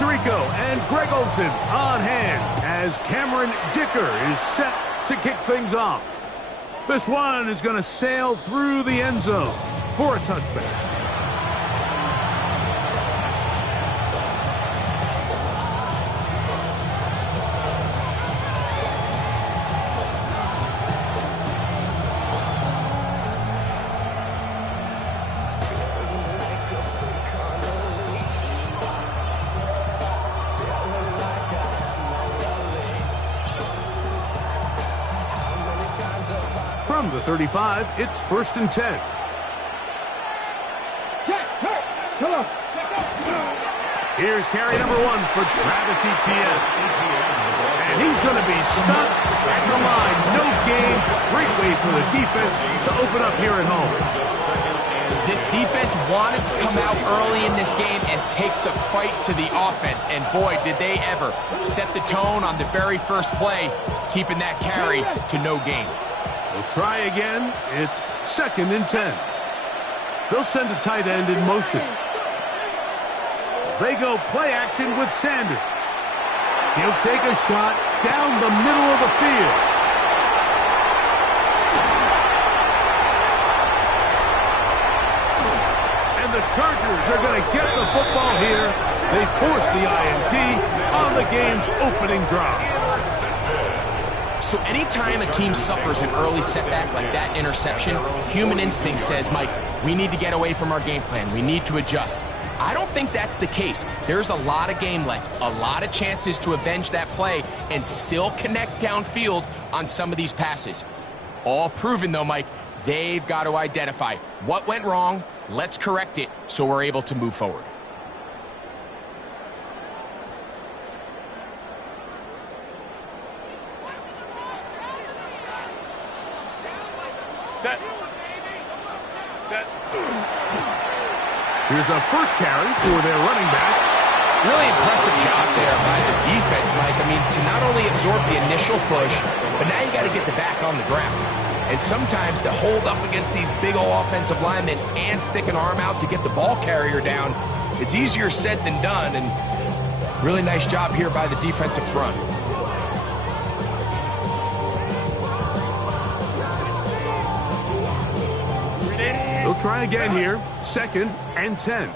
Tirico and Greg Olson on hand as Cameron Dicker is set to kick things off. This one is going to sail through the end zone for a touchback. From the 35, it's 1st and 10. Here's carry number 1 for Travis Etienne. And he's going to be stuck at the line. No gain. Great way for the defense to open up here at home. This defense wanted to come out early in this game and take the fight to the offense. And boy, did they ever set the tone on the very first play, keeping that carry to no gain. We'll try again. It's 2nd and 10. They'll send a tight end in motion. They go play action with Sanders. He'll take a shot down the middle of the field. And the Chargers are going to get the football here. They force the INT on the game's opening drive. So anytime a team suffers an early setback like that interception, human instinct says, Mike, we need to get away from our game plan. We need to adjust. I don't think that's the case. There's a lot of game left, a lot of chances to avenge that play and still connect downfield on some of these passes. All proven, though, Mike, they've got to identify what went wrong, let's correct it so we're able to move forward. Set. Here's a first carry for their running back. Really impressive job there by the defense, Mike. I mean, to not only absorb the initial push, but now you got to get the back on the ground. And sometimes to hold up against these big old offensive linemen and stick an arm out to get the ball carrier down, it's easier said than done. And really nice job here by the defensive front. They'll try again here. 2nd and 10.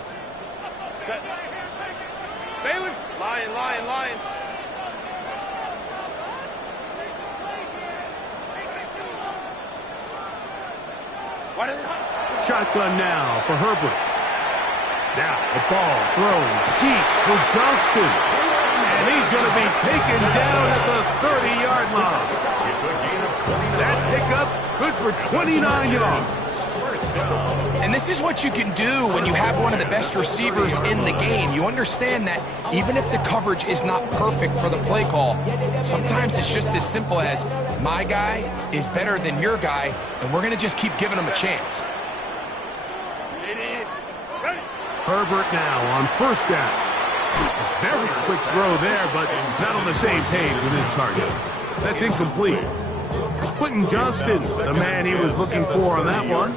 Baylor, line. Shotgun now for Herbert. Now the ball thrown deep for Johnston. And he's going to be taken down at the 30-yard line. That pickup good for 29 yards. And this is what you can do when you have one of the best receivers in the game. You understand that even if the coverage is not perfect for the play call, sometimes it's just as simple as my guy is better than your guy, and we're going to just keep giving him a chance. Herbert now on 1st down. A very quick throw there, but not on the same page with his target. That's incomplete. Quentin Johnston, the man he was looking for on that one.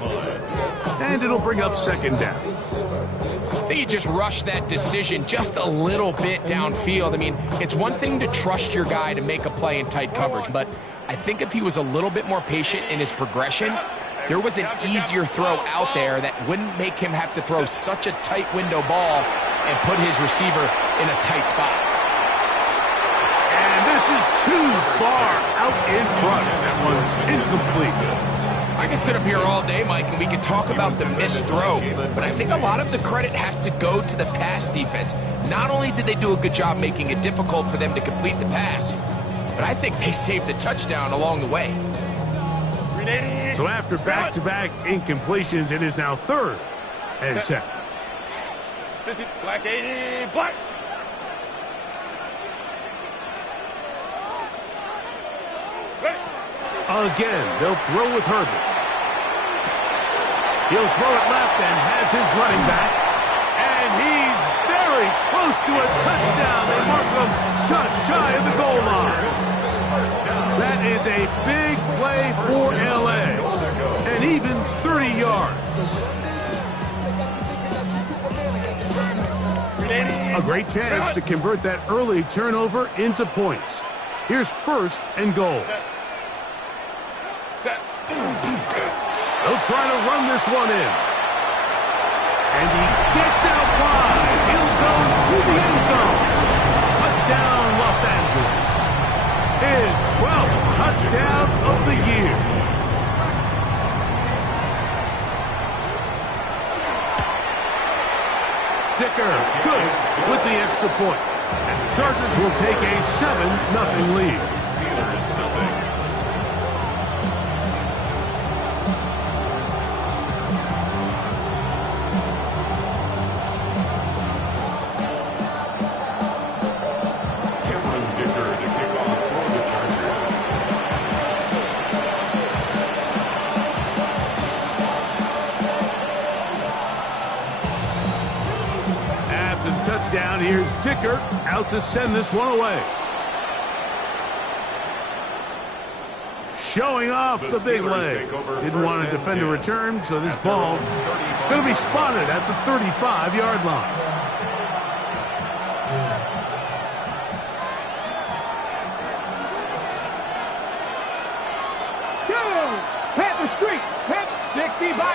And it'll bring up 2nd down. I think you just rush that decision just a little bit downfield. I mean, it's one thing to trust your guy to make a play in tight coverage, but I think if he was a little bit more patient in his progression, there was an easier throw out there that wouldn't make him have to throw such a tight window ball and put his receiver in a tight spot. And this is too far out in front. That one's incomplete. I can sit up here all day, Mike, and we can talk about the missed throw, but I think a lot of the credit has to go to the pass defense. Not only did they do a good job making it difficult for them to complete the pass, but I think they saved the touchdown along the way. So after back-to-back incompletions, it is now 3rd and 10. Black 80, black. Again, they'll throw with Herbert. He'll throw it left and has his running back. And he's very close to a touchdown. They mark him just shy of the goal line. That is a big play for L.A. And even 30 yards. A great chance to convert that early turnover into points. Here's 1st and goal. Set. They'll try to run this one in. And he gets out wide. He'll go to the end zone. Touchdown, Los Angeles. His 12th touchdown of the year. Dicker, good with the extra point. And the Chargers will take a 7-0 lead. Steelers nothing. Touchdown, here's Dicker out to send this one away. Showing off the big leg. Didn't want to defend a return, so this ball going to be spotted at the 35-yard line.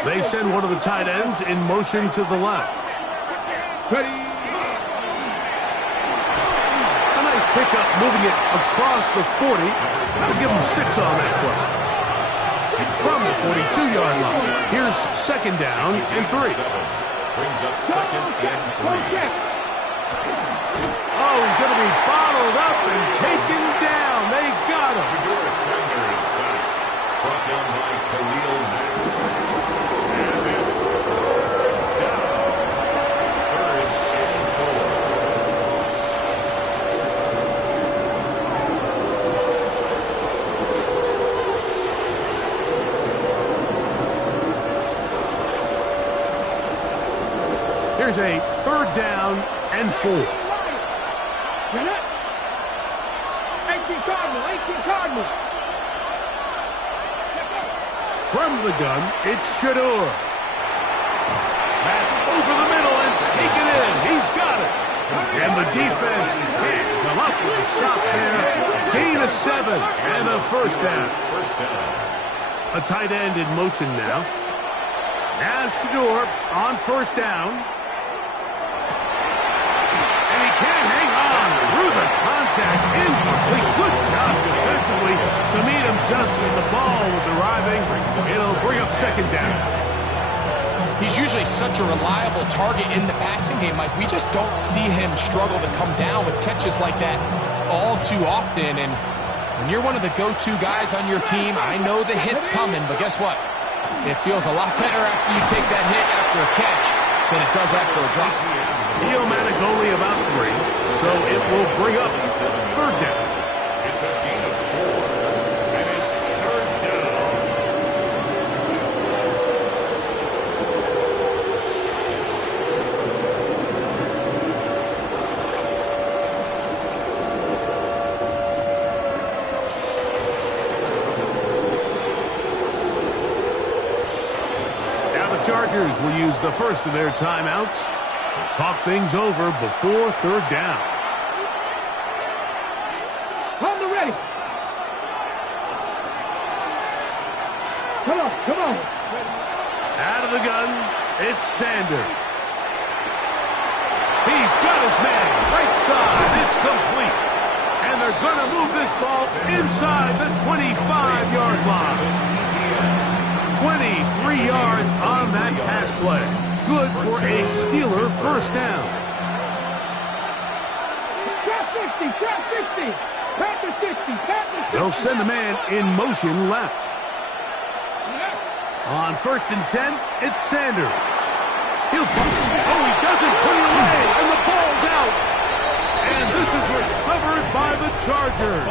They send one of the tight ends in motion to the left. Ready. Pickup, moving it across the 40. That'll give him 6 on that play. From the 42-yard line. Here's 2nd down and 3. Brings up 2nd and 3. Oh, he's going to be bottled up and taken down. They got him. Shedeur Sanders sacked. Brought down by Khalil Mack. And it's 3rd down. 3rd and 4. Here's a 3rd down and 4. 18 Cardinal. From the gun, it's Shedeur. That's over the middle and taken in. He's got it. And the defense can't come up with a stop there. Gain of 7 and a 1st down. A tight end in motion now. Now Shedeur on 1st down. Incomplete. Good job defensively to meet him just as the ball was arriving. It'll bring up 2nd down. He's usually such a reliable target in the passing game, Mike. We just don't see him struggle to come down with catches like that all too often. And when you're one of the go-to guys on your team, I know the hit's coming, but guess what? It feels a lot better after you take that hit after a catch than it does after a drop. He'll manage only about 3, so it will bring up 3rd down. It's a gain of 4, and it's 3rd down. Now the Chargers will use the first of their timeouts. Talk things over before 3rd down. On the ready. Come on. Out of the gun, it's Sanders. He's got his man. Right side, it's complete. And they're going to move this ball inside the 25-yard line. 23 yards on that pass play. Good for a Steeler 1st down. Trap 60. Panther 60. They'll send a man in motion left. On 1st and 10, it's Sanders. He'll put it. Oh, he doesn't put it away, and the ball's out. And this is recovered by the Chargers.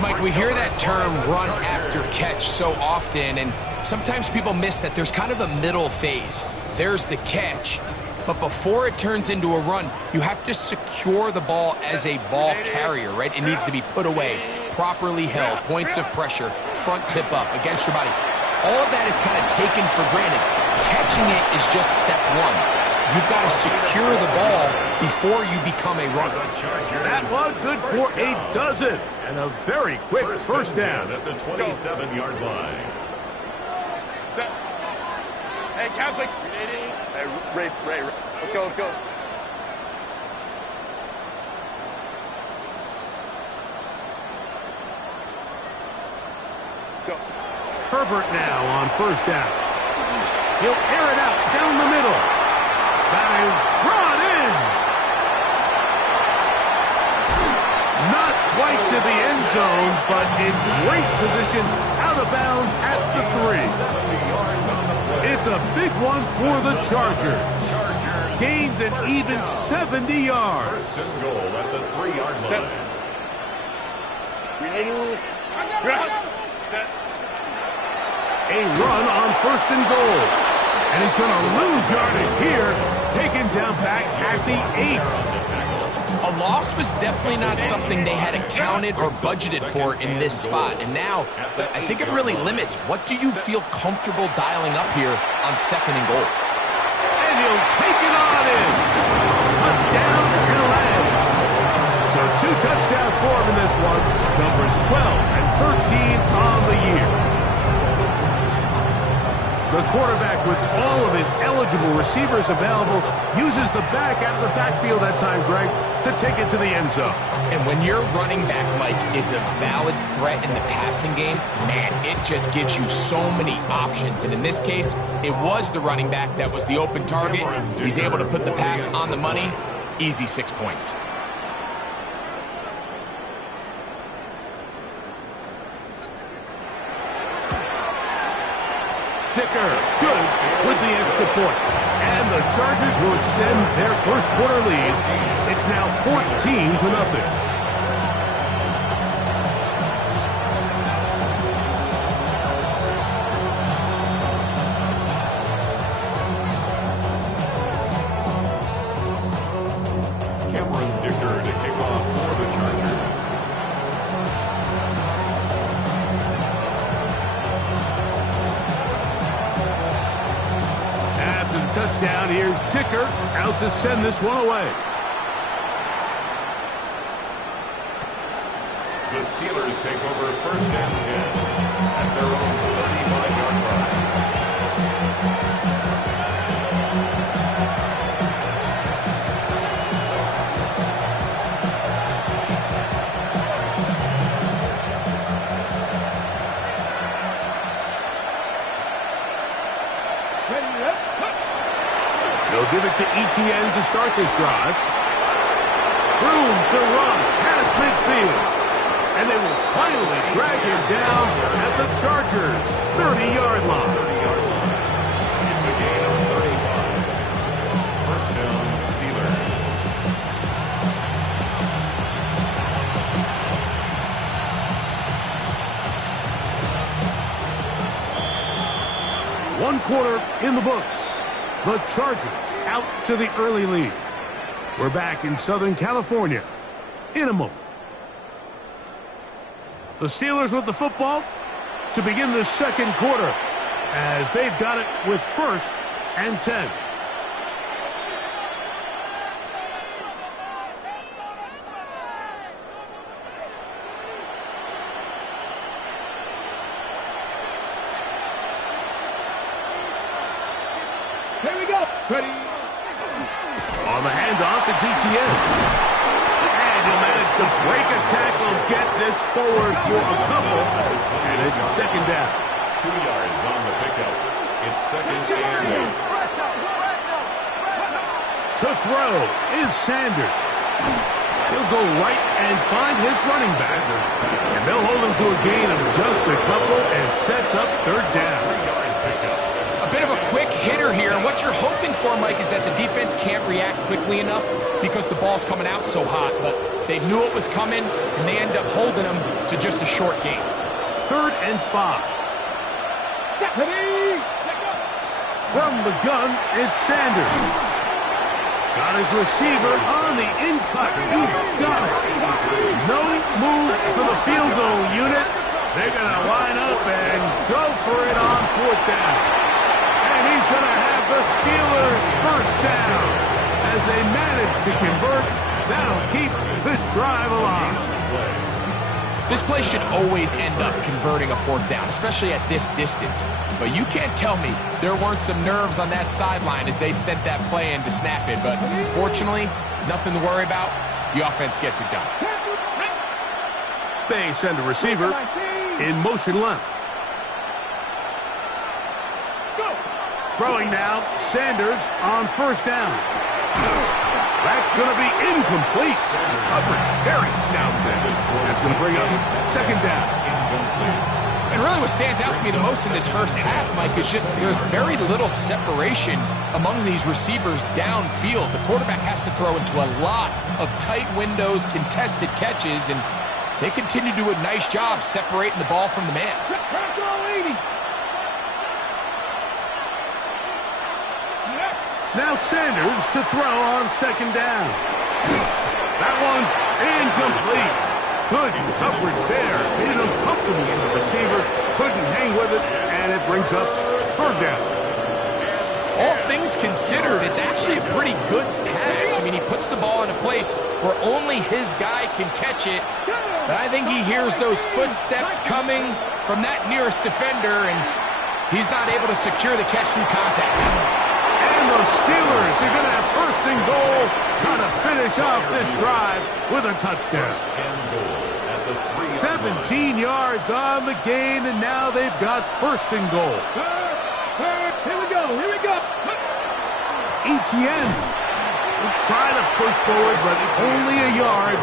Mike, we hear that term run after catch so often, and sometimes people miss that there's kind of a middle phase. There's the catch, but before it turns into a run, you have to secure the ball as a ball carrier, right? It needs to be put away, properly held, points of pressure, front tip up against your body. All of that is kind of taken for granted. Catching it is just step 1. You've got to secure the ball before you become a runner. That one good for a dozen. And a very quick first down. At the 27-yard line. Set. Hey, Catholic. Hey, Ray. Let's go. Go. Herbert now on first down. He'll air it out down the middle. That is brought in. Not quite to the end zone, but in great position out of bounds at the 3. It's a big one for the Chargers. Gains an even 70 yards. First and goal at the 3-yard line. Set. A run on first and goal. And he's going to lose yardage here, taken down back at the 8. A loss was definitely not something they had accounted or budgeted for in this spot. And now, I think it really limits. What do you feel comfortable dialing up here on second and goal? And he'll take it on in. Touchdown, Atlanta. So 2 touchdowns for him in this one. Numbers 12 and 13 on the year. The quarterback, with all of his eligible receivers available, uses the back out of the backfield that time, Greg, to take it to the end zone. And when your running back, Mike, is a valid threat in the passing game, man, it just gives you so many options. And in this case, it was the running back that was the open target. He's able to put the pass on the money. Easy 6 points. Dicker, good with the extra point. And the Chargers will extend their first quarter lead. It's now 14-0. Cameron Dicker to kick off for the Chargers. After the touchdown, here's Dicker out to send this one away. The Steelers take over first and 10 at their own 35-yard line. They'll give it to Etienne to start this drive. Room to run past midfield. And they will finally drag him down at the Chargers' 30-yard line. It's a gain of 35. First down, Steelers. One quarter in the books. The Chargers out to the early lead. We're back in Southern California in a moment. The Steelers with the football to begin the second quarter as they've got it with first and 10. Here we go. Ready. On the handoff, it's Etienne. And he'll manage to break a tackle, get this forward for a couple, and it's second down. 2 yards on the pickup. It's second and 8. To throw is Sanders. He'll go right and find his running back. And they'll hold him to a gain of just a couple and sets up third down. A bit of a quick hitter here. What you're hoping for, Mike, is that the defense can't react quickly enough because the ball's coming out so hot. But they knew it was coming, and they end up holding them to just a short gain. 3rd and 5. From the gun, it's Sanders. Got his receiver on the in-cut. He's got it. No move for the field goal unit. They're going to line up and go for it on 4th down. And he's going to have the Steelers first down. As they manage to convert, that'll keep this drive alive. This play should always end up converting a fourth down, especially at this distance. But you can't tell me there weren't some nerves on that sideline as they sent that play in to snap it. But fortunately, nothing to worry about. The offense gets it done. They send a receiver in motion left. Throwing now, Sanders on first down. That's going to be incomplete. Coverage very stout there. That's going to bring up second down. And really what stands out to me the most in this first half, Mike, is just there's very little separation among these receivers downfield. The quarterback has to throw into a lot of tight windows, contested catches, and they continue to do a nice job separating the ball from the man. Now Sanders to throw on second down. That one's incomplete. Good coverage there. Made it uncomfortable for the receiver. Couldn't hang with it, and it brings up third down. All things considered, it's actually a pretty good pass. I mean, he puts the ball in a place where only his guy can catch it. But I think he hears those footsteps coming from that nearest defender, and he's not able to secure the catch through contact. And the Steelers are going to have first and goal, trying to finish off this drive with a touchdown. 17 yards on the gain, and now they've got first and goal. Here we go. Etienne will try to push forward, but only a yard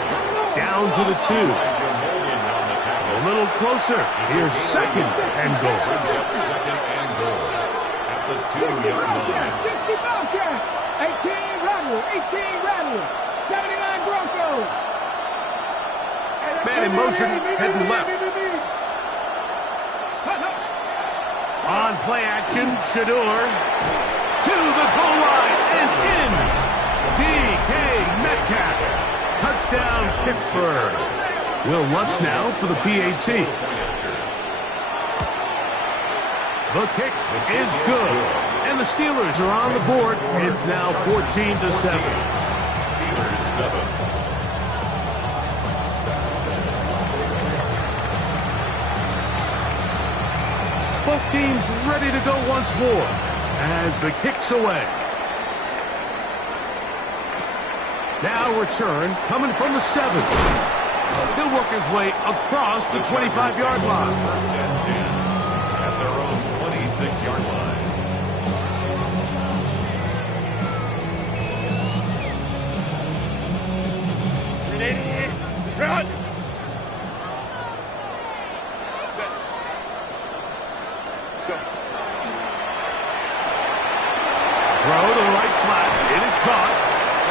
down to the 2. A little closer. Here's second and goal. Second and goal at the 2-yard line. 60 Bobcat. 18 Rattle. 79 Broncos. Man in motion, heading left. On play action, Shador to the goal line and in. DK Metcalf. Touchdown, Pittsburgh. Will Lutz now for the PAT. The kick is good. And the Steelers are on the board. It's now 14-7. Steelers 7. Both teams ready to go once more as the kick's away. Now return coming from the 7. He'll work his way across the 25-yard line. First and 10 at their own 26-yard line. Run! Throw to the right flat. It is caught.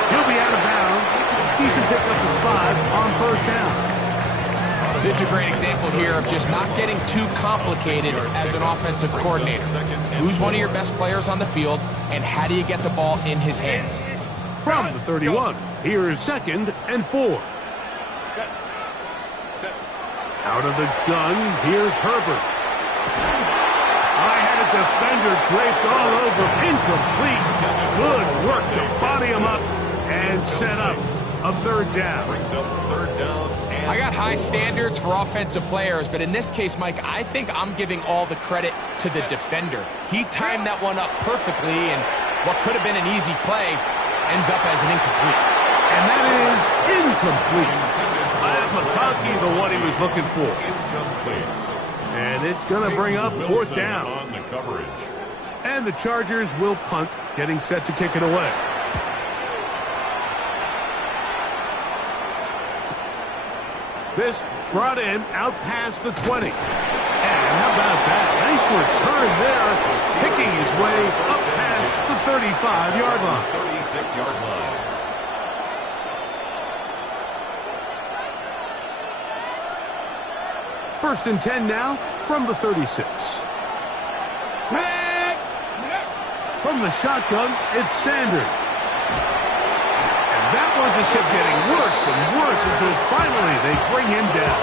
He'll be out of bounds. Decent pickup of 5 on first down. This is a great example here of just not getting too complicated as an offensive coordinator. Who's one of your best players on the field, and how do you get the ball in his hands? From the 31, here's second and 4. Out of the gun, here's Herbert. I had a defender draped all over, incomplete. Good work to body him up and set up a third down. Brings up third down. I got high standards for offensive players, but in this case, Mike, I think I'm giving all the credit to the defender. He timed that one up perfectly, and what could have been an easy play ends up as an incomplete. And that is incomplete. Matt McConkey, the one he was looking for. Incomplete. And it's going to bring up fourth down. On the coverage. And the Chargers will punt, getting set to kick it away. This brought in out past the 20. And how about that? Nice return there, picking his way up past the 35-yard line. 36-yard line. First and 10 now from the 36. From the shotgun, it's Sanders. And that one just kept getting worse and worse until finally they bring him down.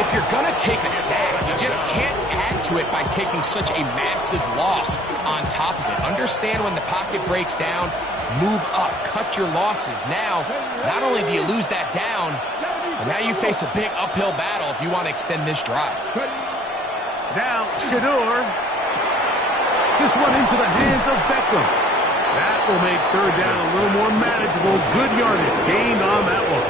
If you're going to take a sack, you just can't add to it by taking such a massive loss on top of it. Understand when the pocket breaks down, move up, cut your losses. Now, not only do you lose that down, but now you face a big uphill battle if you want to extend this drive. Now, Shedeur. This one into the hands of Beckham. That will make third down a little more manageable. Good yardage gained on that one.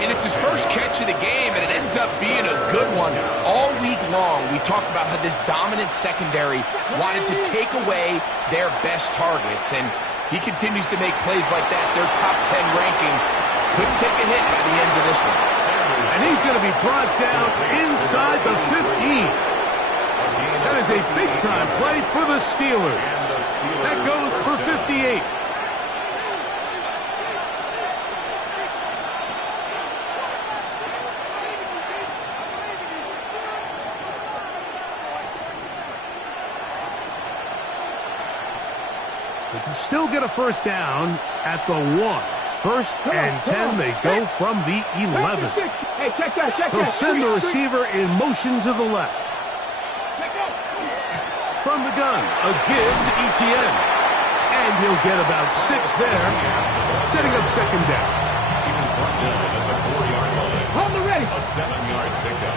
And it's his first catch of the game, and it ends up being a good one. All week long, we talked about how this dominant secondary wanted to take away their best targets. And if he continues to make plays like that, their top 10 ranking could take a hit by the end of this one. And he's going to be brought down inside the 15. That is a big-time play for the Steelers. That goes for 58. They can still get a first down at the 1. First and 10, they go from the 11. Hey, check that, check that. He'll send the receiver in motion to the left. From the gun, a give to Etienne. And he'll get about 6 there, setting up second down. He was brought down at the 4-yard line. Hold the ready. A 7-yard pickup.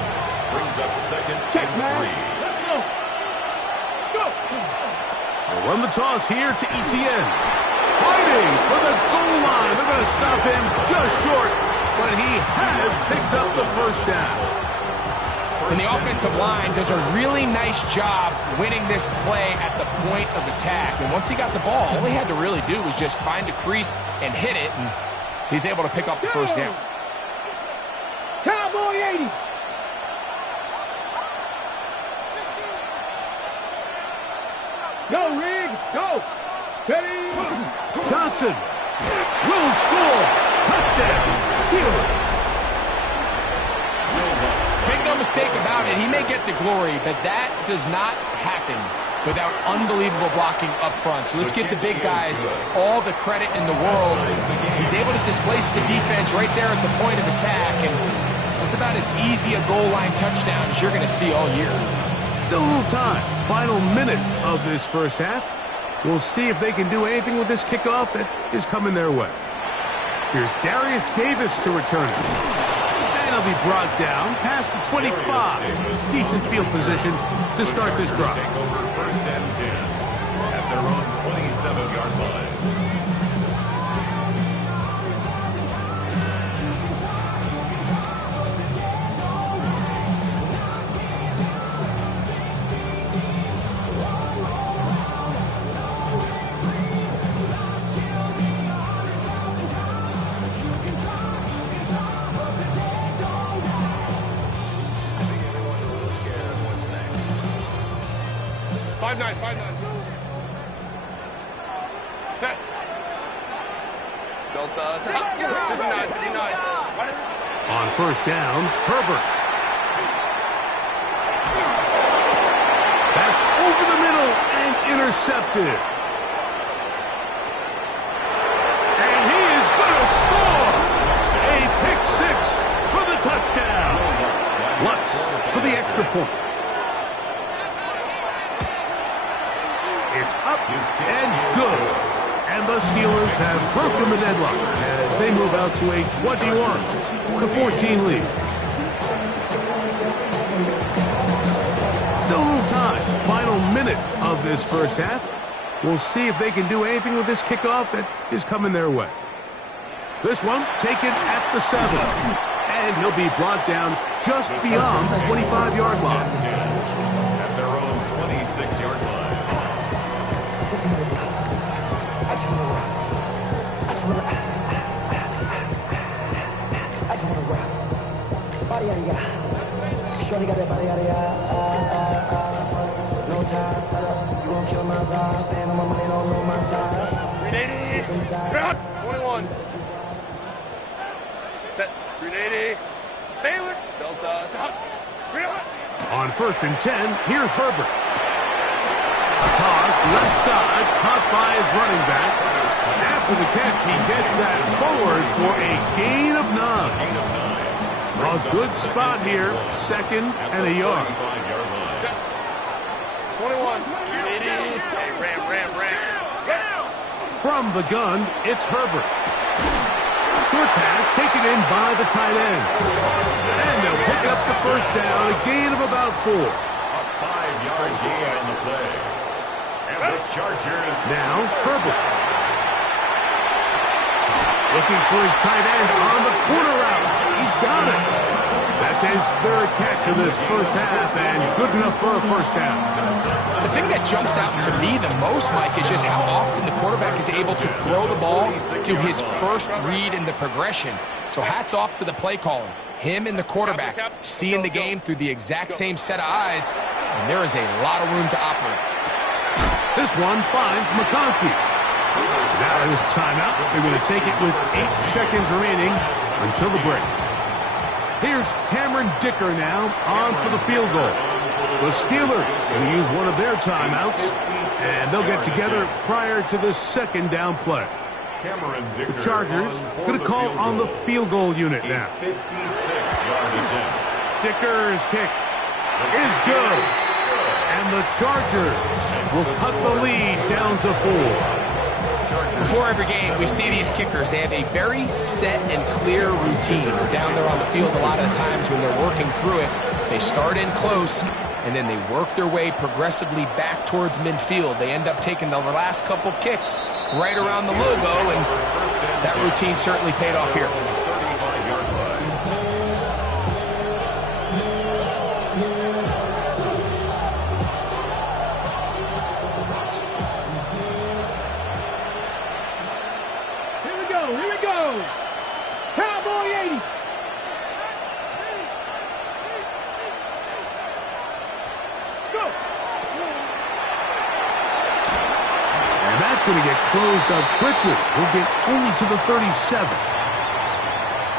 Brings up second Check, and man. 3. Let's go. Go. They'll run the toss here to Etienne. Fighting for the goal line. They're going to stop him just short, but he has picked up the first down. And the offensive line does a really nice job winning this play at the point of attack. And once he got the ball, all he had to really do was just find a crease and hit it, and he's able to pick up the first down. Cowboy 80. Go, Rig. Go. Ready. Johnson will score. Touchdown, Steelers. Make no mistake about it, he may get the glory, but that does not happen without unbelievable blocking up front. So let's give the big guys all the credit in the world. He's able to displace the defense right there at the point of attack, and that's about as easy a goal line touchdown as you're going to see all year. Still a little time. Final minute of this first half. We'll see if they can do anything with this kickoff that is coming their way. Here's Darius Davis to return it. And he'll be brought down past the 25. Decent field position to start this drive. Take over first and 10 at their own 27-yard line. Five nine. Set. Delta. 59. On first down, Herbert. That's over the middle and intercepted. And he is going to score. A pick 6 for the touchdown. Lutz for the extra point. It's up and good. And the Steelers have broken the deadlock as they move out to a 21-14 lead. Still a little time. Final minute of this first half. We'll see if they can do anything with this kickoff that is coming their way. This one taken at the 7. And he'll be brought down just beyond the 25-yard line. At their own 26-yard line. Shorty got that body, no time, set up, you gon' kill my vibe, stand on my money, don't know my side. 380. 21. Set. 380. Baylor. Delta. Stop. 300. On first and 10, here's Herbert. A toss, left side, caught by his running back. After the catch, he gets that forward for a gain of 9. A good spot here, 2nd and a yard. 21. Hey, ram. From the gun, it's Herbert. Short pass taken in by the tight end. And they'll pick up the first down, a gain of about 4. A 5-yard gain on the play. And the Chargers. Now, Herbert. Looking for his tight end on the corner route. He's got it. That's his 3rd catch of this first half, and good enough for a first down. The thing that jumps out to me the most, Mike, is just how often the quarterback is able to throw the ball to his first read in the progression. So hats off to the play caller. Him and the quarterback seeing the game through the exact same set of eyes, and there is a lot of room to operate. This one finds McConkey. Now in his timeout, they're going to take it with 8 seconds remaining until the break. Here's Cameron Dicker now on for the field goal. The Steelers going to use one of their timeouts, and they'll get together prior to the 2nd down play. The Chargers going to call on the field goal unit now. 56-yard attempt. Dicker's kick is good, and the Chargers will cut the lead down to 4. Before every game, we see these kickers. They have a very set and clear routine. They're down there on the field a lot of the times when they're working through it. They start in close, and then they work their way progressively back towards midfield. They end up taking the last couple kicks right around the logo, and that routine certainly paid off here. Here we go. Cowboy 80. Go. And that's going to get closed up quickly. We'll get only to the 37.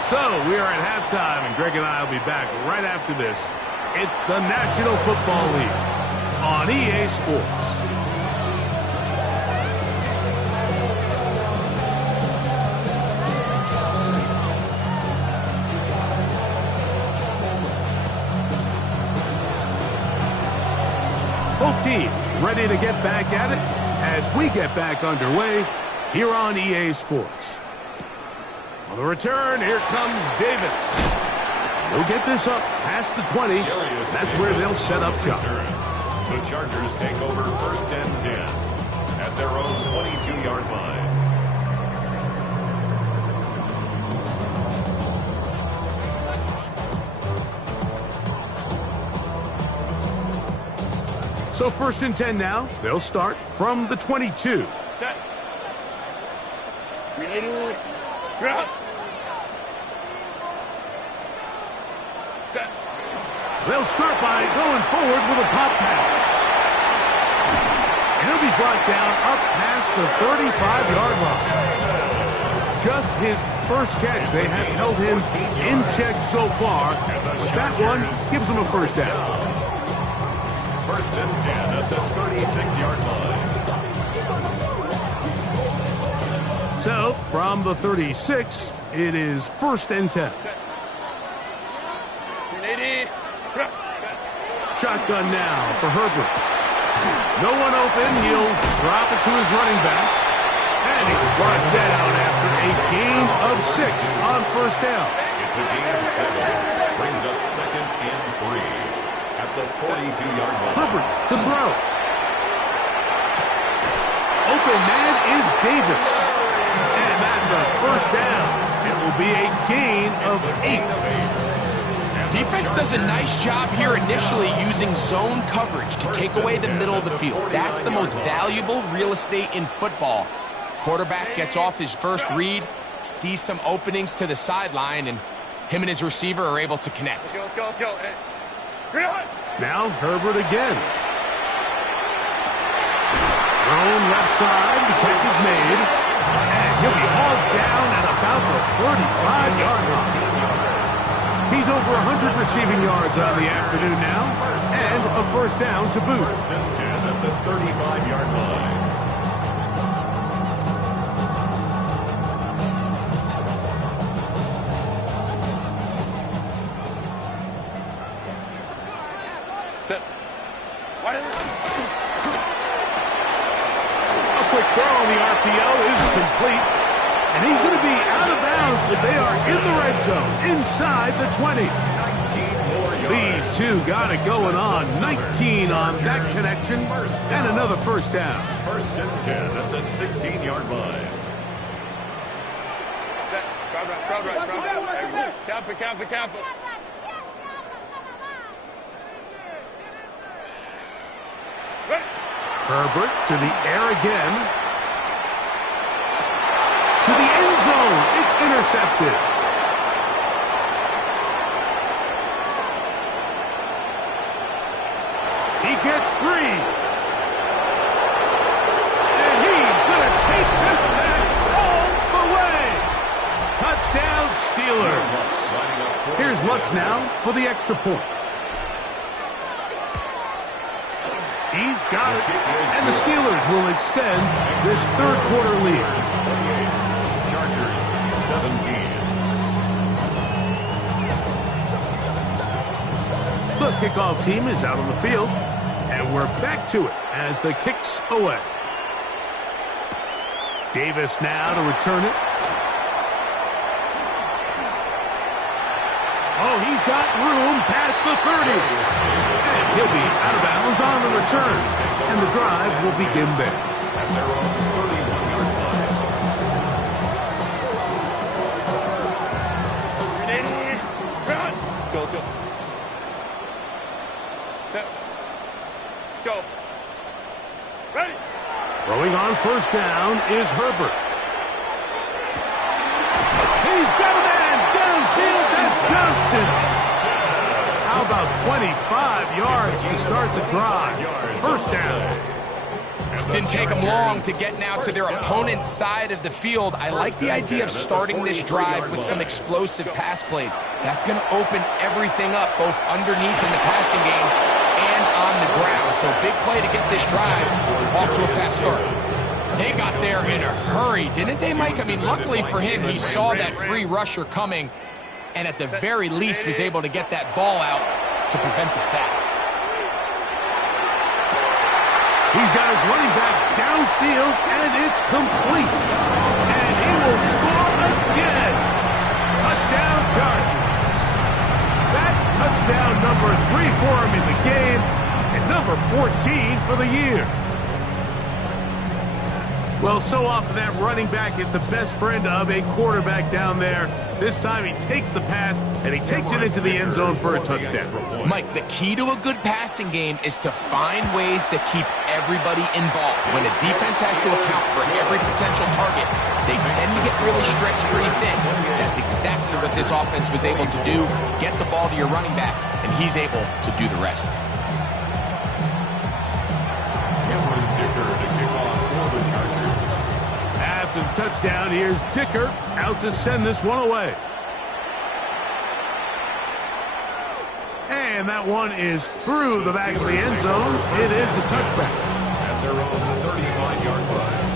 So we are at halftime, and Greg and I will be back right after this. It's the National Football League on EA Sports. Both teams ready to get back at it as we get back underway here on EA Sports. On the return, here comes Davis. They'll get this up past the 20. That's where they'll set up shop. The Chargers take over 1st and 10 at their own 22-yard line. So 1st and 10 now. They'll start from the 22. Set. Ready. Drop. Set. They'll start by going forward with a pop pass. And he'll be brought down up past the 35-yard line. Just his first catch. They have held him in check so far. But that one gives him a first down. 1st and 10 at the 36-yard line. So, from the 36, it is 1st and 10. Shotgun now for Herbert. No one open. He'll drop it to his running back. And he's brought down after a gain of 6 on 1st down. It's a gain of 7. Brings up 2nd and 3. At the 42-yard line. Herbert to throw. Open man is Davis. And that's a first down. It will be a gain of 8. Defense does a nice job here initially using zone coverage to take away the middle of the field. That's the most valuable real estate in football. Quarterback gets off his first read, sees some openings to the sideline, and him and his receiver are able to connect. Let's go. Now Herbert again. Thrown left side, the catch is made. And he'll be hauled down at about the 35-yard line. He's over 100 receiving yards on the afternoon now, and a first down to boot. 1st and 10 at at the 35-yard line. Set. Why did A quick throw on the RPO is complete. And he's going to be out of bounds, but they are in the red zone, inside the 20. 19 more yards. These two got it going on. 19 on that connection, and another first down. First and 10 at the 16-yard line. Set. Crowd right. Careful. Ready. Herbert to the air again. To the end zone. It's intercepted. He gets 3. And he's going to take this match all the way. Touchdown Steelers. Here's Lutz now for the extra point. He's got it. And the Steelers will extend this third quarter lead. Chargers 17. The kickoff team is out on the field, and we're back to it as the kick's away. Davis now to return it. Oh, he's got room past the 30. And he'll be out of bounds on the return, and the drive will begin there. And they're on the 31-yard line. Ready. Run. Go. Set. Go. Ready. Throwing on first down is Herbert. He's got a man downfield. That's Johnston. How about 25 yards to start the drive? First down. Didn't take them long to get now to their opponent's side of the field. I like the idea of starting this drive with some explosive pass plays. That's going to open everything up, both underneath in the passing game and on the ground. So big play to get this drive off to a fast start. They got there in a hurry, didn't they, Mike? I mean, luckily for him, he saw that free rusher coming and at the very least was able to get that ball out to prevent the sack. He's got his running back downfield, and it's complete. And he will score again. Touchdown Chargers. That touchdown number 3 for him in the game, and number 14 for the year. Well, so often that running back is the best friend of a quarterback down there. This time he takes the pass, and he takes it into the end zone for a touchdown. Mike, the key to a good passing game is to find ways to keep everybody involved. When a defense has to account for every potential target, they tend to get really stretched pretty thin. That's exactly what this offense was able to do. Get the ball to your running back, and he's able to do the rest. Cameron Dicker to kick off for the Chargers. After the touchdown, here's Dicker out to send this one away. And that one is through the back of the end zone. It is a touchback. And they're on the 35-yard line.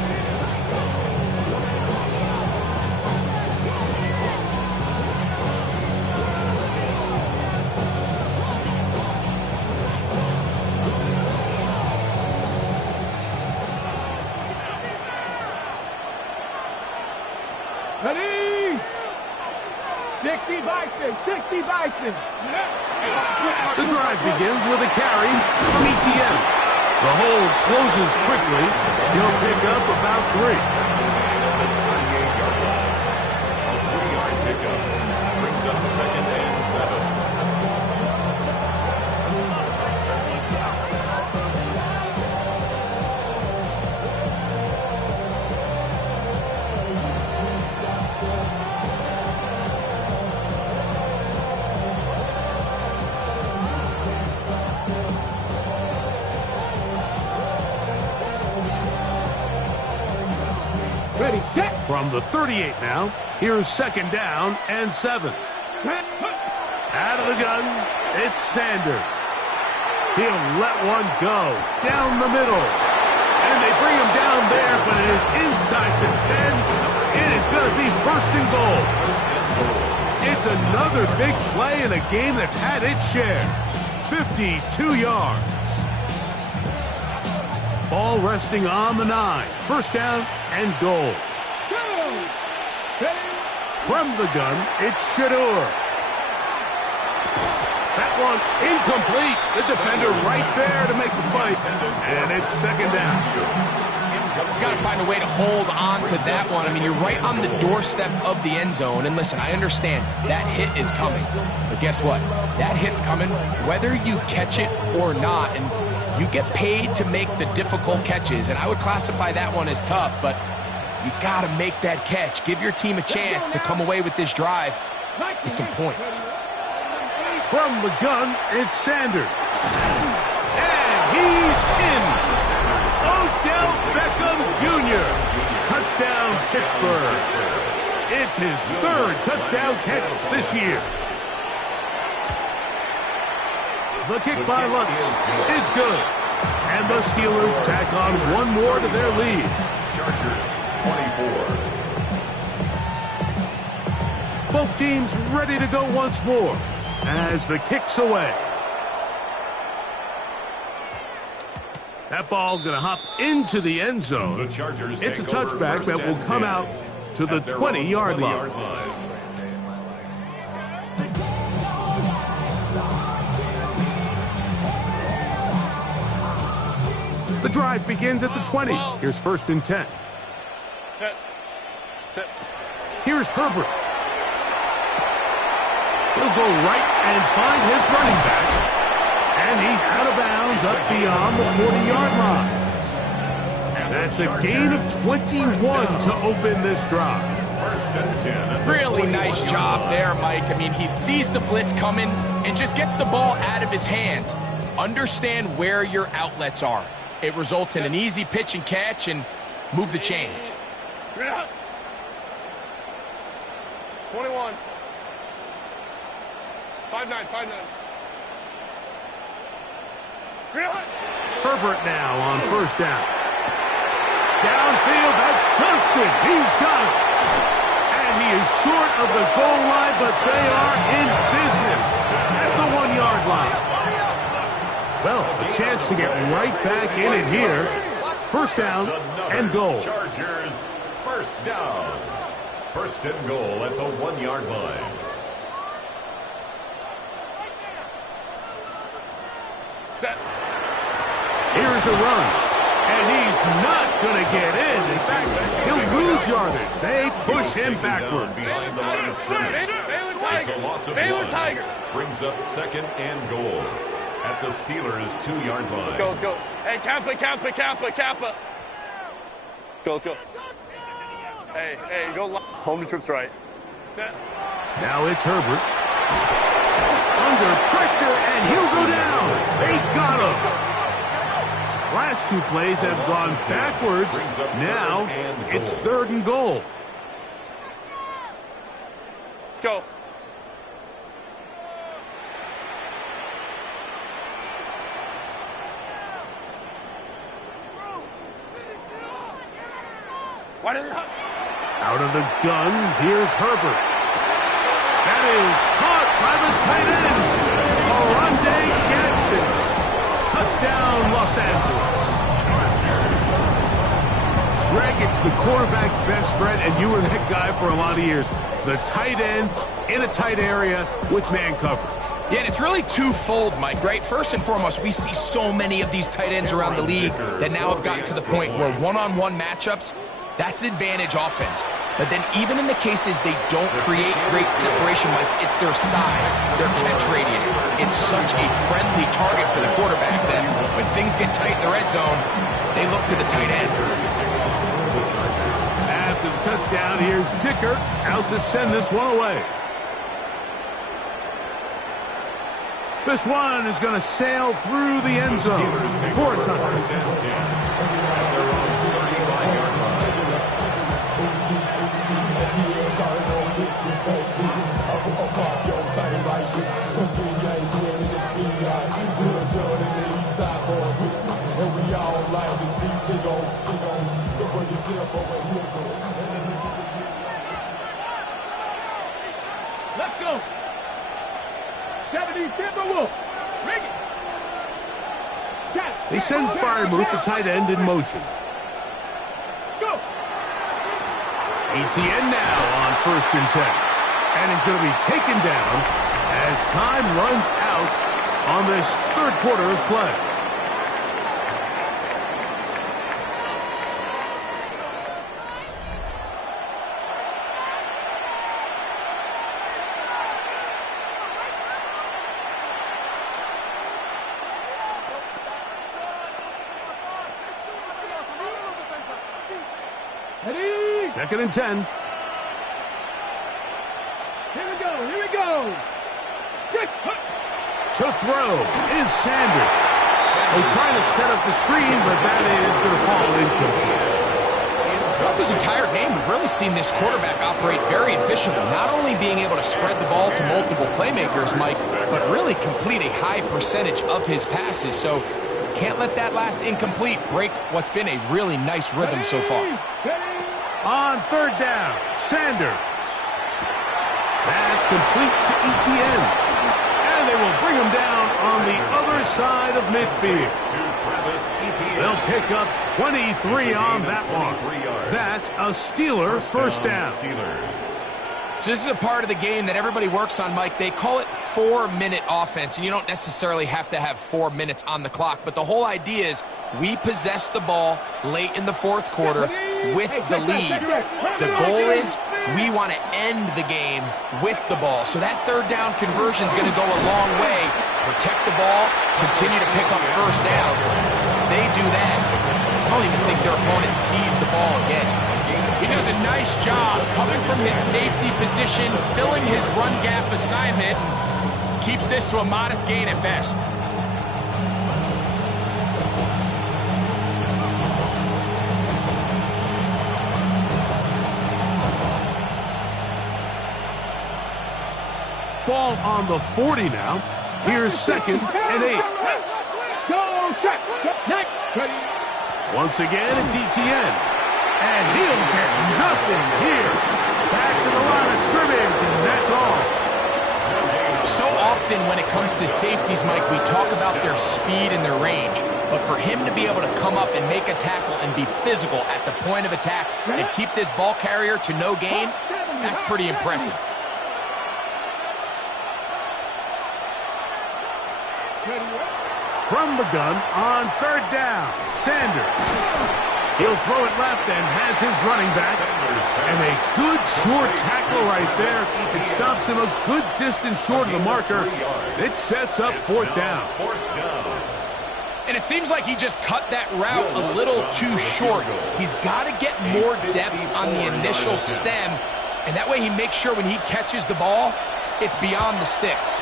Ready? 60 Bison. The drive begins with a carry from ETN. The hold closes quickly. He'll pick up about 3. A 3-yard pickup brings up 2nd and 7. Ready, set. From the 38 now, here's 2nd down and 7. Out of the gun, it's Sanders. He'll let one go down the middle. And they bring him down there, but it is inside the 10. It is going to be first and goal. It's another big play in a game that's had its share. 52 yards. Ball resting on the 9. First down and goal. From the gun, it's Shedeur. That one incomplete. The defender right there to make the play. And it's second down. He's got to find a way to hold on to that one. I mean, you're right on the doorstep of the end zone. And listen, I understand that hit is coming. But guess what? That hit's coming whether you catch it or not. And you get paid to make the difficult catches. And I would classify that one as tough. But you got to make that catch. Give your team a chance to come away with this drive with some points. From the gun, it's Sanders. And he's in. Odell Beckham Jr. Touchdown, Pittsburgh. It's his third touchdown catch this year. The kick by Lutz is good. And the Steelers tack on one more to their lead. Chargers, 24. Both teams ready to go once more as the kick's away. That ball going to hop into the end zone. The Chargers it's a take over touchback that will come 10 out to the 20-yard line. The drive begins at the 20. Here's first and 10. Here's Herbert. He'll go right and find his running back. And he's out of bounds up beyond the 40-yard line. That's a gain of 21 to open this drive. Really nice job there, Mike. I mean, he sees the blitz coming and just gets the ball out of his hands. Understand where your outlets are. It results in an easy pitch and catch and move the chains. 21. 5-9, 5-9. Herbert now on first down. Downfield, that's Johnston. He's got it. And he is short of the goal line, but they are in business at the 1-yard line. Well, a chance to get right back in it here. First down and goal. Chargers, first down. First and goal at the 1-yard line. Set. Here's a run. And he's not going to get in. In fact, he'll lose yardage. They push him backwards. Behind the line of scrimmage. It's a loss of Baylor 1. Tiger. Brings up second and goal at the Steelers' 2-yard line. Let's go, let's go. Hey, Kappa. Let's go. Hey, go. Home to trips right. Set. Now it's Herbert. Under pressure, and he'll go down. They got him. Last two plays have gone backwards. Now it's third and goal. Let's go. Out of the gun, here's Herbert. That is caught by the tight end, Oronde Gadsden. Touchdown, Los Angeles. Greg, it's the quarterback's best friend, and you were that guy for a lot of years. The tight end in a tight area with man coverage. Yeah, and it's really twofold, Mike, right? First and foremost, we see so many of these tight ends around the league that now have gotten to the point where one-on-one matchups, that's advantage offense. But then even in the cases they don't create great separation, Mike, it's their size, their catch radius. It's such a friendly target for the quarterback that when things get tight in the red zone, they look to the tight end. After the touchdown, here's Dicker out to send this one away. This one is going to sail through the end zone for a touchdown. Let's go. 70 Timberwolves. Ring it. They send Freiermuth, the tight end, in motion. Go. ETN now on 1st and 10. And he's going to be taken down as time runs out on this 3rd quarter of play. Ready? 2nd and 10. Here we go. Here we go. To throw is Sanders. They're trying to set up the screen, but that is going to fall incomplete. Throughout this entire game, we've really seen this quarterback operate very efficiently, not only being able to spread the ball to multiple playmakers, Mike, but really complete a high percentage of his passes. So can't let that last incomplete break what's been a really nice rhythm so far. On 3rd down, Sanders. That's complete to ETN. And they will bring him down on the other side of midfield. They'll pick up 23 on that one. That's a Steeler 1st down. So this is a part of the game that everybody works on, Mike. They call it 4-minute offense, and you don't necessarily have to have 4 minutes on the clock. But the whole idea is we possess the ball late in the 4th quarter with the lead. The goal is we want to end the game with the ball. So that 3rd down conversion is going to go a long way. Protect the ball, continue to pick up 1st downs. They do that. I don't even think their opponent sees the ball again. He does a nice job coming from his safety position, filling his run gap assignment. Keeps this to a modest gain at best. Ball on the 40 now. Here's 2nd and 8. Go, check. Next. Ready. Once again, it's ETN. And he'll get nothing here. Back to the line of scrimmage, and that's all. So often when it comes to safeties, Mike, we talk about their speed and their range. But for him to be able to come up and make a tackle and be physical at the point of attack and keep this ball carrier to no gain, that's pretty impressive. From the gun on 3rd down, Sanders. He'll throw it left and has his running back. And a good short tackle right there. It stops him a good distance short of the marker. It sets up 4th down. And it seems like he just cut that route a little too short. He's got to get more depth on the initial stem. And that way he makes sure when he catches the ball, it's beyond the sticks.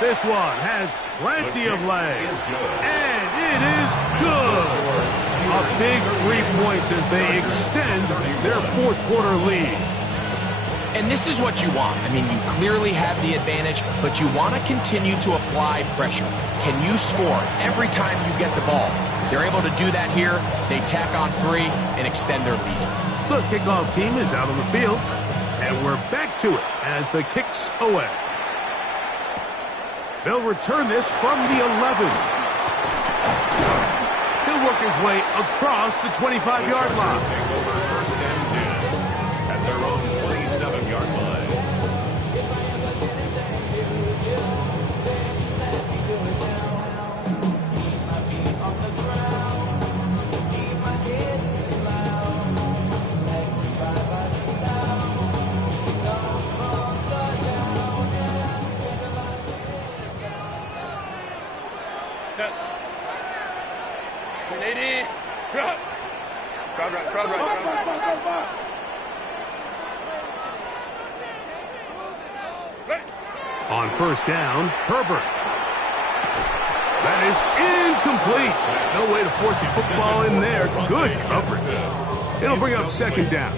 This one has plenty of legs. And it is good. A big 3 points as they extend their 4th quarter lead. And this is what you want. I mean, you clearly have the advantage, but you want to continue to apply pressure. Can you score every time you get the ball? They're able to do that here. They tack on 3 and extend their lead. The kickoff team is out on the field, and we're back to it as the kick's away. They'll return this from the 11. He'll work his way across the 25-yard line. Take over 1st and 10 at their own 27-yard line. Crowd right. On 1st down, Herbert. That is incomplete. No way to force the football in there. Good coverage. It'll bring up 2nd down.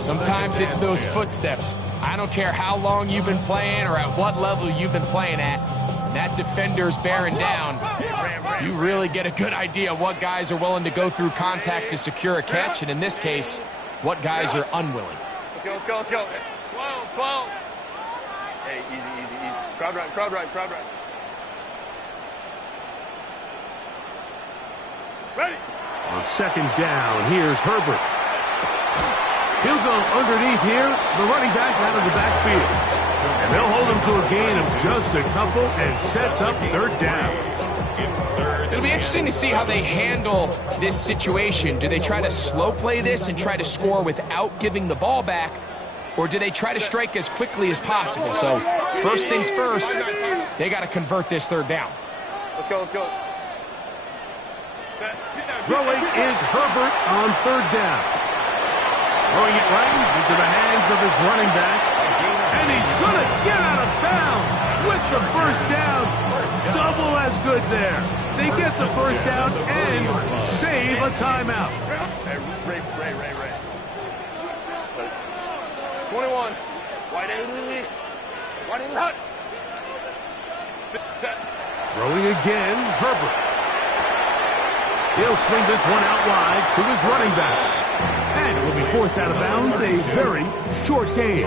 Sometimes it's those footsteps. I don't care how long you've been playing or at what level you've been playing at. and that defender's bearing down, you really get a good idea what guys are willing to go through contact to secure a catch, and in this case, what guys are unwilling. Let's go, let's go, let's go. 12, 12. Hey, easy, easy, easy. Crowd right, crowd right, crowd right. Ready. On second down, here's Herbert. He'll go underneath here, the running back out of the backfield. And they'll hold him to a gain of just a couple and sets up third down. It'll be interesting to see how they handle this situation. Do they try to slow play this and try to score without giving the ball back, or do they try to strike as quickly as possible? So first things first, they got to convert this third down. Let's go, let's go. Throwing is Herbert on third down. Throwing it right into the hands of his running back. And he's going to get out of bounds with the first down. Double as good there. They get the first down and save a timeout. Ray. 21. Wide end. Wide end hut. Set. Throwing again, Herbert. He'll swing this one out wide to his running back. And will be forced out of bounds, a very short game.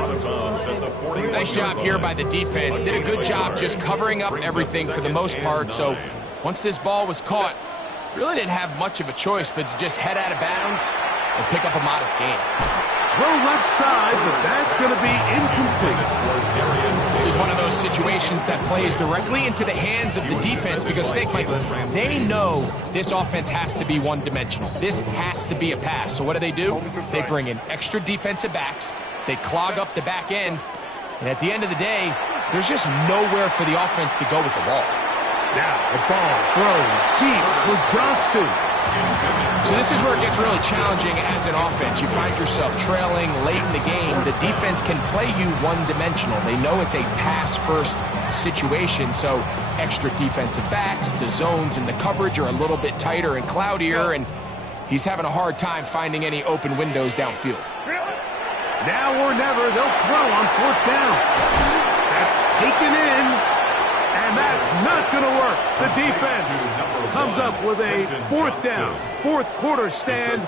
Nice job here by the defense. Did a good job just covering up everything for the most part. So once this ball was caught, really didn't have much of a choice but to just head out of bounds and pick up a modest gain. Throw left side, but that's going to be incomplete. This is one of those situations that plays directly into the hands of the defense because think, Mike, they know this offense has to be one-dimensional. This has to be a pass. So what do? They bring in extra defensive backs. They clog up the back end. And at the end of the day, there's just nowhere for the offense to go with the ball. Now the ball thrown deep for Johnston. So this is where it gets really challenging as an offense. You find yourself trailing late in the game. The defense can play you one-dimensional. They know it's a pass-first situation, so extra defensive backs, the zones and the coverage are a little bit tighter and cloudier, and he's having a hard time finding any open windows downfield. Now or never, they'll throw on fourth down. That's taken in. And that's not going to work. The defense comes up with a fourth down, fourth quarter stand,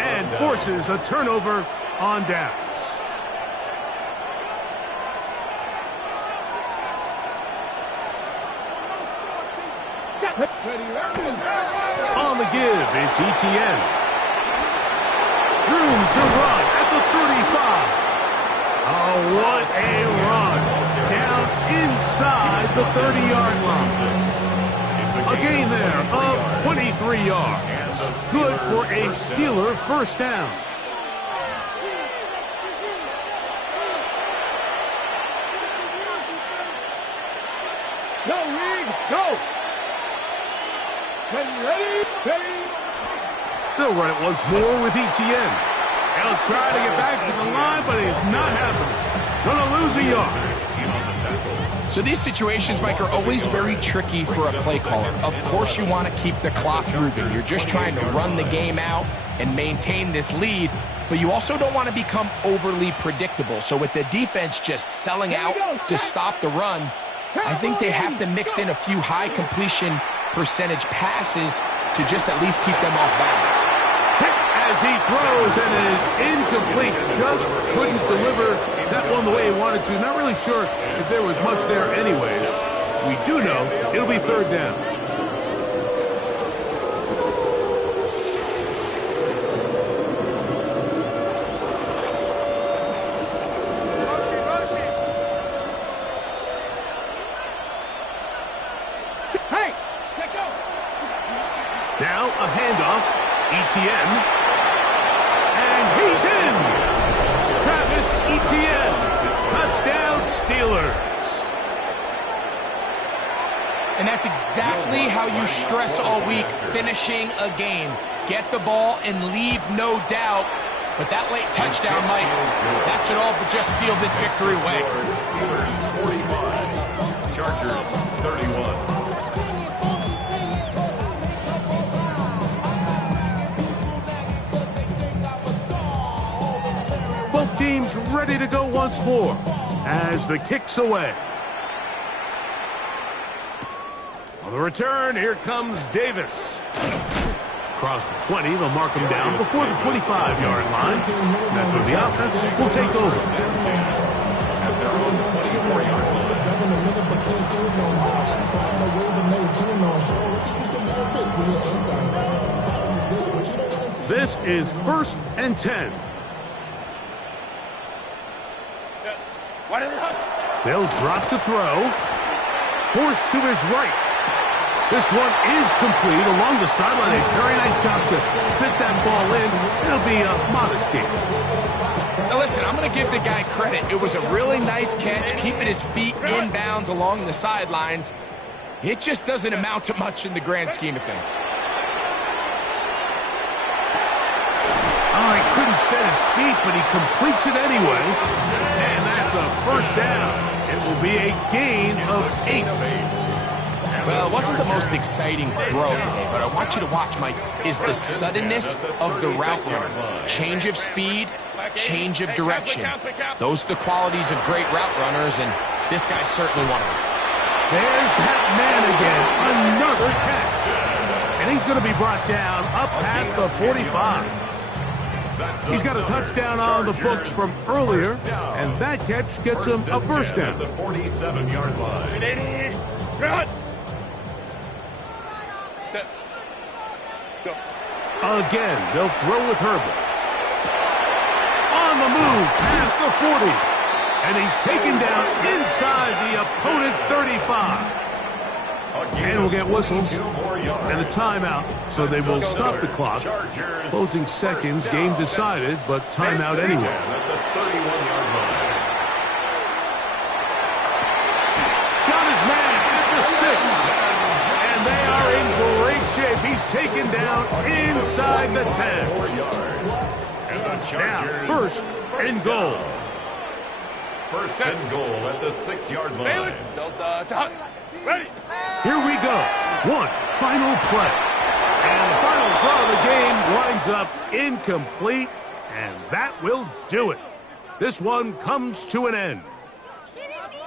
and forces a turnover on downs. On the give, it's Etienne. Room to run at the 35. Oh, what a run. Down inside the 30-yard line. A gain there of 23 yards. Good for a Steeler first down. Go, Reed, go. Ready. They'll run it once more with Etienne. They'll try to get back to the line, but it's not happening. Gonna lose a yard. So these situations, Mike, are always very tricky for a play caller. Of course you want to keep the clock moving. You're just trying to run the game out and maintain this lead, but you also don't want to become overly predictable. So with the defense just selling out to stop the run, I think they have to mix in a few high completion percentage passes to just at least keep them off balance. As he throws and it is incomplete. Just couldn't deliver that one the way he wanted to. Not really sure if there was much there anyways. We do know it'll be third down. Hey, let go. Now a handoff. Etienne. And he's in! Travis Etienne. Touchdown, Steelers. And that's exactly how you stress all week, finishing a game. Get the ball and leave no doubt. But that late touchdown, Mike, that should all just seal this victory away. Steelers 45, Chargers 31. Both teams ready to go once more as the kick's away. On the return, here comes Davis. Across the 20, they'll mark him down before the 25-yard line. That's when the offense will take over. At their own 24-yard line. This is 1st and 10. They'll drop to throw. Forced to his right. This one is complete along the sideline. A very nice job to fit that ball in. It'll be a modest gain. Now listen, I'm going to give the guy credit. It was a really nice catch, keeping his feet in bounds along the sidelines. It just doesn't amount to much in the grand scheme of things. Oh, he couldn't set his feet, but he completes it anyway. And that's a first down. It will be a gain of 8. Well, it wasn't the most exciting throw today, but I want you to watch, Mike, is the suddenness of the route runner. Change of speed, change of direction. Those are the qualities of great route runners, and this guy's certainly one of them. There's that man again. Another catch. And he's going to be brought down up past the 45. He's got a touchdown on the books from earlier, and that catch gets him a first down. The 47-yard line. Again, they'll throw with Herbert. On the move, past the 40. And he's taken down inside the opponent's 35. And we'll get whistles and a timeout, so they will stop the clock. Closing seconds, game decided, but timeout anyway. At the 31-yard line. Got his man at the 6. And they are in great shape. He's taken down inside the 10. 4 yards. And the Chargers. Now, first and goal. First and goal at the 6-yard line. Ready. Here we go. One final play. And the final throw of the game winds up incomplete, and that will do it. This one comes to an end.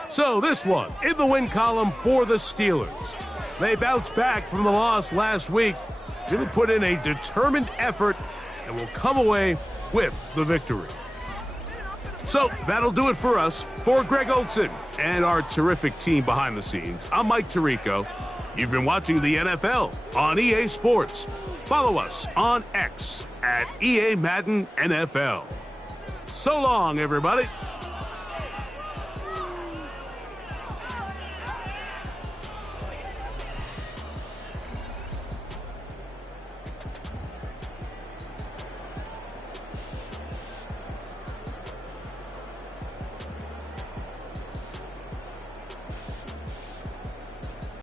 So this one in the win column for the Steelers. They bounced back from the loss last week, really put in a determined effort, and will come away with the victory. So that'll do it for us. For Greg Olson and our terrific team behind the scenes, I'm Mike Tirico. You've been watching the NFL on EA Sports. Follow us on X at EA Madden NFL. So long, everybody.